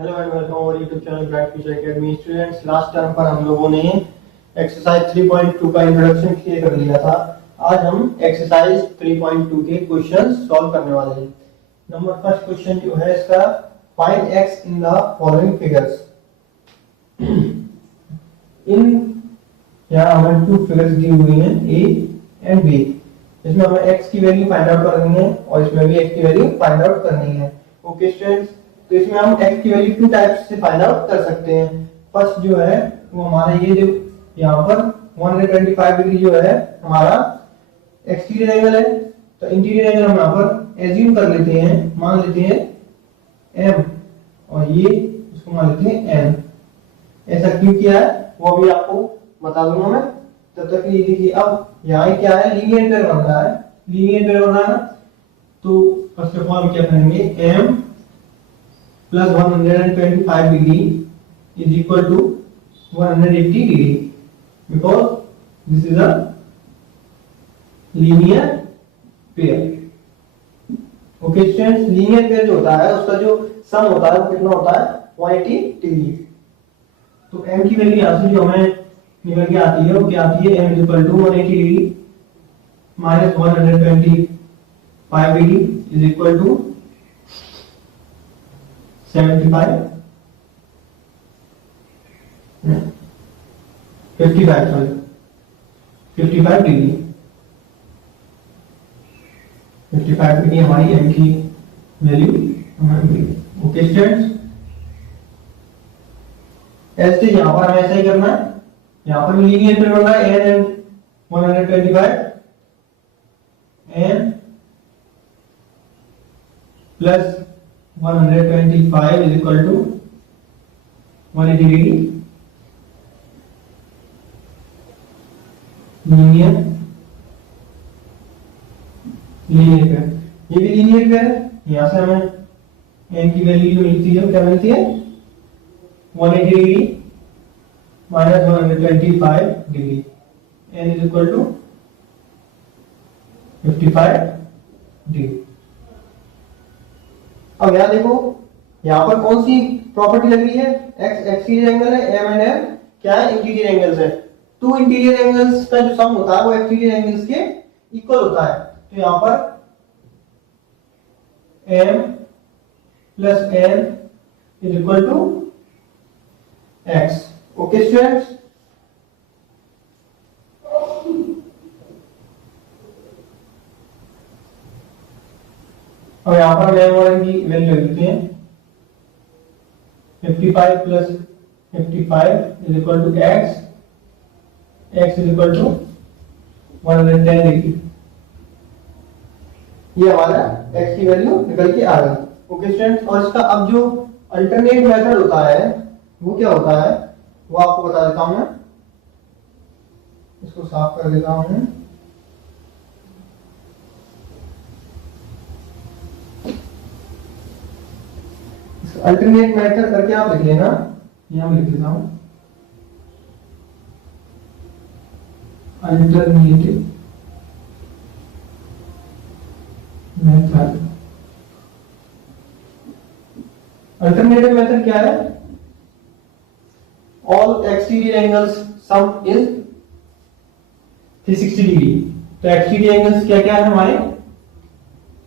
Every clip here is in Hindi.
Hello and welcome our YouTube channel bright future academy. Students, last term पर हम लोगों ने एक्सरसाइज 3.2 का इंट्रोडक्शन क्लियर कर लिया था। आज हम एक्सरसाइज 3.2 के क्वेश्चंस सॉल्व करने वाले हैं। नंबर फर्स्ट क्वेश्चन जो है इसका, find x in the following figures. इन यहाँ हमें टू फिगर्स दी हुई हैं a एंड b। इसमें हमें x की वैल्यू फाइंड आउट करनी है और इसमें भी x की वैल्यू फाइंड आउट करनी है। ओके स्टूडेंट्स, तो इसमें हम x की वैल्यू टू टाइप्स से फाइंड आउट कर सकते हैं। फर्स्ट जो है वो हमारा ये जो यहाँ पर 125 डिग्री जो है हमारा एक्सटीरियर एंगल है, तो इंटीरियर एंगल हम यहाँ पर एज्यूम कर लेते हैं, मान लेते हैं m और ये इसको मान लेते हैं n। ऐसा क्यों किया है वो भी आपको बता दूंगा मैं। तब तक ये देखिए, अब यहाँ क्या है, लीनियर पेयर बन रहा है, लीनियर पेयर बन रहा है ना। तो फर्स्ट ऑफ ऑल क्या करेंगे, m plus 125 degree is equal to 180 degree because this is a linear pair. Okay students, linear pair जो होता है उसका जो सम होता है वो कितना होता है, 180 डिग्री। तो m की वैल्यू यहाँ से जो हमें निकल के आती है वो क्या आती है, m is equal to 180 degree minus 125 degree is equal to 55 degree. 55 degree हमारी m की वैल्यू हमें मिली। ओके स्टूडेंट्स, ऐसे यहां पर हमें ऐसा ही करना है। यहां पर लीनियर पेयर बन रहा है n and 125 n plus 125 is equal to 180 degree linear pair. ये भी लीनियर पेयर है। यहां से हमें n की वैल्यू जो मिलती है क्या मिलती है, 180 degree minus 125 degree, n is equal to 55 degree. अब यहां देखो, यहां पर कौन सी प्रॉपर्टी लग रही है, x एक्सटीरियर एंगल है, m एंड n क्या है, इंटीरियर एंगल्स है। टू इंटीरियर एंगल्स का जो सम होता है वो एक्सटीरियर एंगल्स के इक्वल होता है। तो यहां पर m plus n is equal to x। Okay students, अब यहां पर m और n की वैल्यू लिखते हैं। 55 plus 55 is equal to x, x is equal to 110 degree. ये हमारा x की वैल्यू निकल के आ गई। ओके स्टूडेंट्स, और इसका अब जो अल्टरनेट मेथड होता है वो क्या होता है वो आपको बता देता हूं मैं। इसको साफ कर देता हूं। अल्टरनेट मेथड करके आप लिख लेना, यहां लिख देता हूं अल्टरनेटिव मेथड। अल्टरनेटिव मेथड क्या है, all exterior angles sum is 360 degree. तो एक्सटीरियर एंगल्स क्या क्या है हमारे,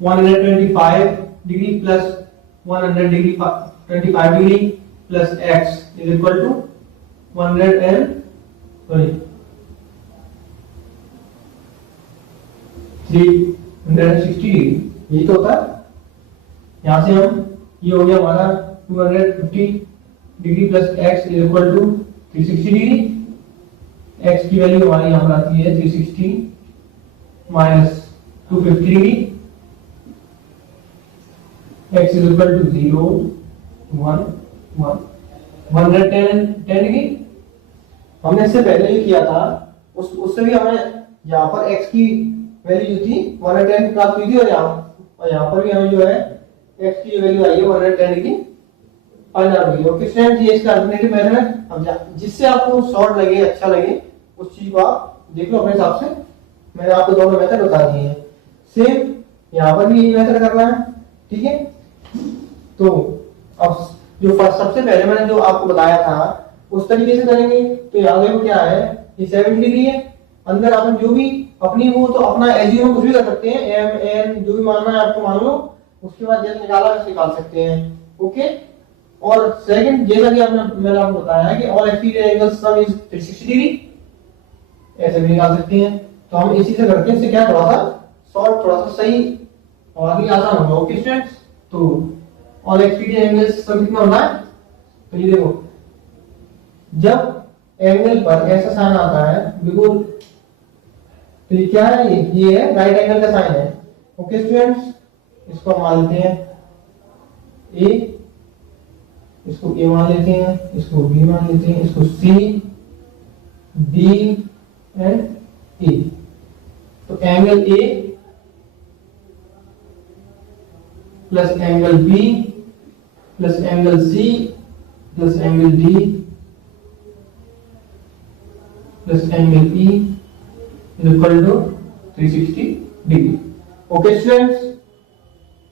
125 degree plus 100 degree 25 degree plus x is equal to 360 degree. यही तो होता है। यहां से हम, ये हो गया हमारा 250 degree plus x is equal to 360 degree. x की वैल्यू हमारी यहां पर आती है 360 minus 250 degree, x is equal to 0 1 1 110 degree. हमने इससे पहले जो किया था उससे भी हमें यहाँ पर x की वैल्यू जो थी 110 प्राप्त हुई थी, और यहाँ पर भी हमें जो है x की वैल्यू आई है 110 डिग्री फाइंड आउट हुई। ओके स्टूडेंट्स, ये इसका अल्टरनेटिव मेथड है। अब जिससे आपको शॉर्ट लगे, अच्छा लगे, उस चीज को आप देख लो अपने हिसाब से। मैंने आपको दोनों मेथड बता दिए हैं। सेम यहाँ पर भी यही मेथड करना है, ठीक है। तो अब जो फर्स्ट सबसे पहले मैंने जो आपको बताया था उस तरीके से करेंगे। तो यहाँ देखो क्या है, ये 70 डिग्री है। अंदर आपने जो भी अपनी वो तो अपना एज्यूम कुछ भी कर सकते हैं, एम एन जो भी मानना है आपको मान लो, उसके बाद जैसे निकाला वैसे निकाल सकते हैं। ओके। और सेकंड, जैसा कि मैंने आपको बताया कि all exterior angles sum is 360 degree, ऐसे भी निकाल सकते हैं। तो हम इसी से करके इससे क्या थोड़ा सा शॉर्ट, थोड़ा सा सही और आगे आसान होगा। ओके स्टूडेंट्स, तो ऑल एक्सटीरियर एंगल्स सम कितना होना है, तो ये देखो जब एंगल पर ऐसा साइन आता है बिल्कुल, तो ये क्या है, ये है राइट एंगल का साइन है। ओके स्टूडेंट्स, इसको हम मान लेते हैं ए, इसको ए मान लेते हैं, इसको बी मान लेते हैं, इसको सी डी एंड ई। तो angle A plus angle B plus angle C plus angle D plus angle E is equal to 360 degree. Okay students,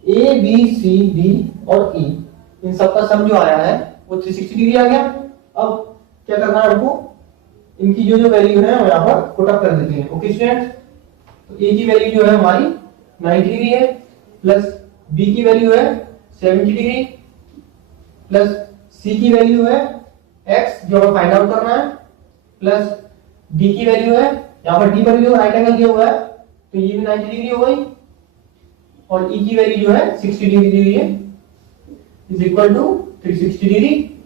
A B C D और ई इन सबका सम जो आया है वो 360 डिग्री आ गया। अब क्या करना है हमको, इनकी जो जो वैल्यू है हम यहाँ पर पुट अप कर देते हैं। ओके स्टूडेंट्स, तो ए की वैल्यू जो है हमारी 90 डिग्री है, प्लस बी की वैल्यू है 70 डिग्री, प्लस सी की वैल्यू है x जो हमें फाइंड आउट करना है, प्लस डी की वैल्यू है, यहाँ पर डी पर जो राइट एंगल दिया हुआ है तो ये भी 90 डिग्री हो गई, और ई की वैल्यू जो है 60 डिग्री दी हुई है, is equal to 360 degree.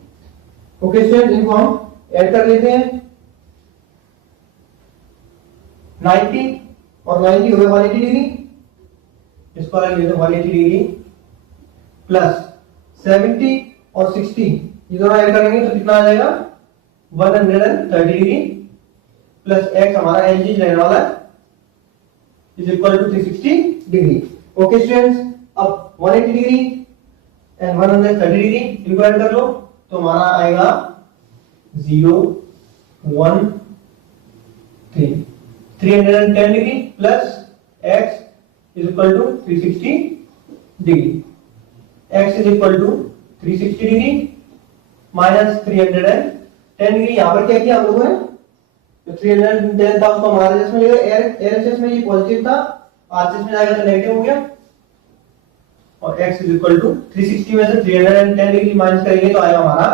Okay student, इनको हम ऐड कर लेते हैं। 90 और 90 हो गए 180 डिग्री, इसको अलग ले लो 180 डिग्री, प्लस 70 और 60 ये दोनों ऐड करेंगे तो कितना आ जाएगा 130 डिग्री, प्लस x हमारा एलजी रहने वाला है, is equal to 360 degree. Okay students, अब 180 डिग्री एंड 130 डिग्री इनको ऐड कर लो तो हमारा आएगा 0 1 3 310 degree plus x is equal to 360 degree. x is equal to 360 degree minus 310 degree. यहाँ पर क्या किया हम लोगों ने, तो 310 था उसको हमारे एलएचएस में लेगा, एलएचएस में ये पॉजिटिव था, आरएचएस में जाएगा तो नेगेटिव हो गया, और x इज इक्वल टू 360 में से 310 डिग्री माइनस करेंगे तो आएगा हमारा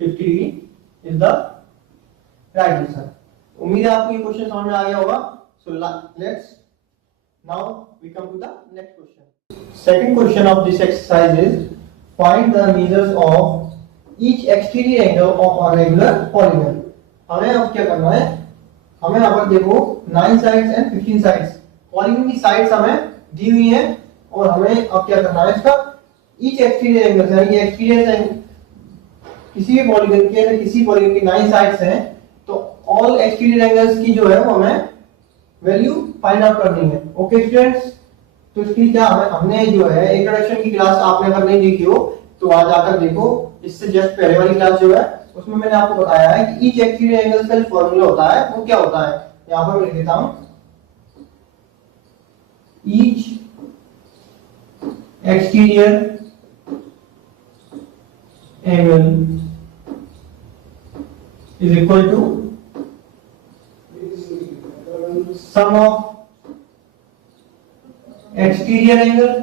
50 degree is the right answer. उम्मीद है आपको ये क्वेश्चन समझ में आ गया होगा। So let's now we come to the next question. Second question of this exercise is find the measures of each exterior angle of a regular polygon. हमें अब क्या करना है, हमें यहाँ पर देखो 9 साइड्स एंड 15 साइड्स, पॉलीगन की साइड्स हमें दी हुई हैं, और हमें अब क्या करना है, इसका ईच एक्सटीरियर एंगल यानी एक्सटीरियर एंगल किसी भी पॉलीगन के, अगर किसी पॉलीगन की 9 साइड्स हैं तो ऑल एक्सटीरियर एंगल्स की जो है वो हमें वैल्यू फाइंड आउट करनी है। ओके स्टूडेंट्स, तो इसकी क्या हमने जो है इंट्रोडक्शन की क्लास आपने अगर नहीं देखी हो तो आज आकर देखो, इससे जस्ट पहले वाली क्लास जो है उसमें मैंने आपको बताया है कि ईच एक्सटीरियर एंगल्स का जो फॉर्मूला होता है वो क्या होता है। यहाँ पर मैं लिख देता हूं, each exterior angle is equal to sum of exterior angle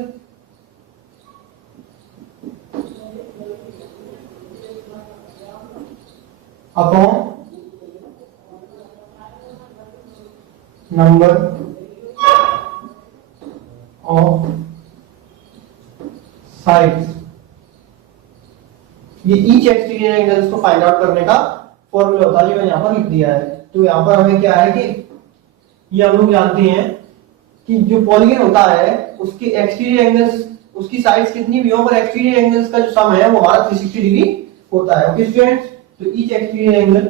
upon number of sides. ये ईच एक्सटीरियर एंगल्स को फाइंड आउट करने का फॉर्मूला होता है जो मैंने यहां पर लिख दिया है। तो यहां पर हमें क्या है कि ये हम लोग जानते हैं कि जो पॉलीगन होता है उसके एक्सटीरियर एंगल्स, उसकी साइड्स कितनी भी हो पर एक्सटीरियर एंगल्स का जो सम है वो हमारा 360 डिग्री होता है। ओके स्टूडेंट्स, तो each exterior angle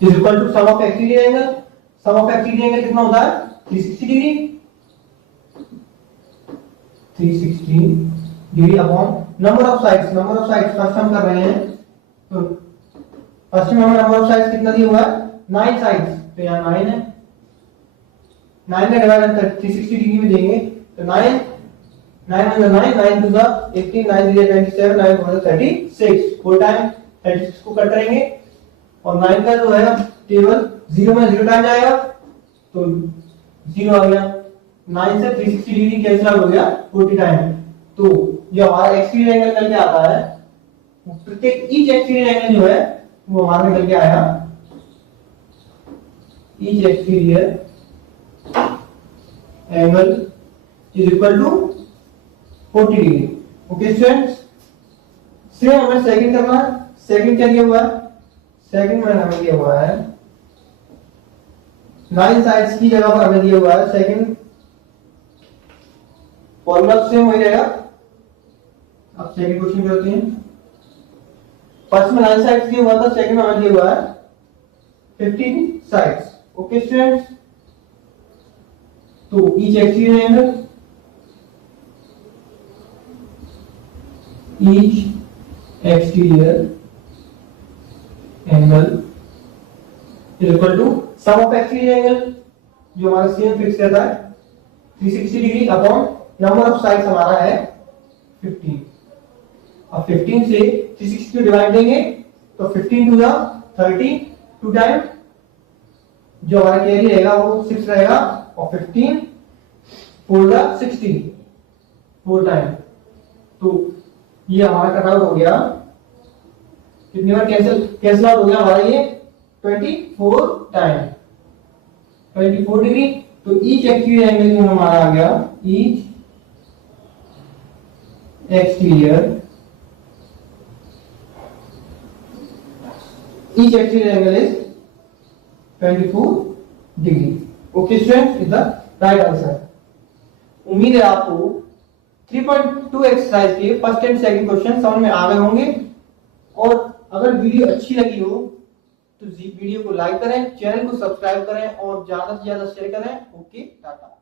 is equal to sum of exterior angle. Sum of exterior angle कितना होता है 360 degree, 360 degree upon number of sides. Number of sides first हम कर रहे हैं तो फर्स्ट में हमें नंबर ऑफ साइड्स कितना दिया हुआ है 9 साइड्स, तो यहाँ 9 है, 9 का डिवाइड 360 डिग्री में देंगे तो 9 9 1 9 9 2 18 9 3 27 9 4 36 4 टाइम 36 को कट करेंगे और 9 का जो है टेबल 0 में 0 टाइम जाएगा तो 0 आ गया। 9 से 360 डिग्री कैंसिल आउट हो गया 40 टाइम। तो जो हमारा एक्सटीरियर एंगल करके आता है प्रत्येक ईच एक्सटीरियर एंगल जो है वो हमारा निकल के आया each exterior angle is equal to 40 degree. Okay students, same हमें सेकंड करना है। सेकंड क्या दिया हुआ है? सेकंड में हमें दिया हुआ है 9 साइड्स की जगह पर हमें दिया हुआ है सेकंड फॉर्मूला सेम वही रहेगा। अब सेकंड क्वेश्चन करते हैं। फर्स्ट में 9 साइड्स दिया हुआ था, सेकंड में हमें दिया हुआ है 15 साइड्स। ओके स्टूडेंट्स, तो each exterior angle is equal to sum of exterior angle जो हमारा सेम फिक्स रहता है 360 degree upon number of sides हमारा है 15। अब 15 से 360 को डिवाइड देंगे तो 15 टू 30 टू टाइम जो हमारा कैरी रहेगा वो 6 रहेगा और 15 4 60 4 टाइम। तो ये हमारा कट आउट हो गया कितनी बार कैंसिल आउट हो गया हमारा ये 24 टाइम 24 डिग्री। तो ईच एक्सटीरियर एंगल जो हमारा आ गया each exterior angle is 24 degree. Okay students, is the right answer. उम्मीद है आपको 3.2 एक्सरसाइज के फर्स्ट एंड सेकंड क्वेश्चन समझ में आ गए होंगे। और अगर वीडियो अच्छी लगी हो तो वीडियो को लाइक करें, चैनल को सब्सक्राइब करें और ज्यादा से ज्यादा शेयर करें। ओके, टाटा।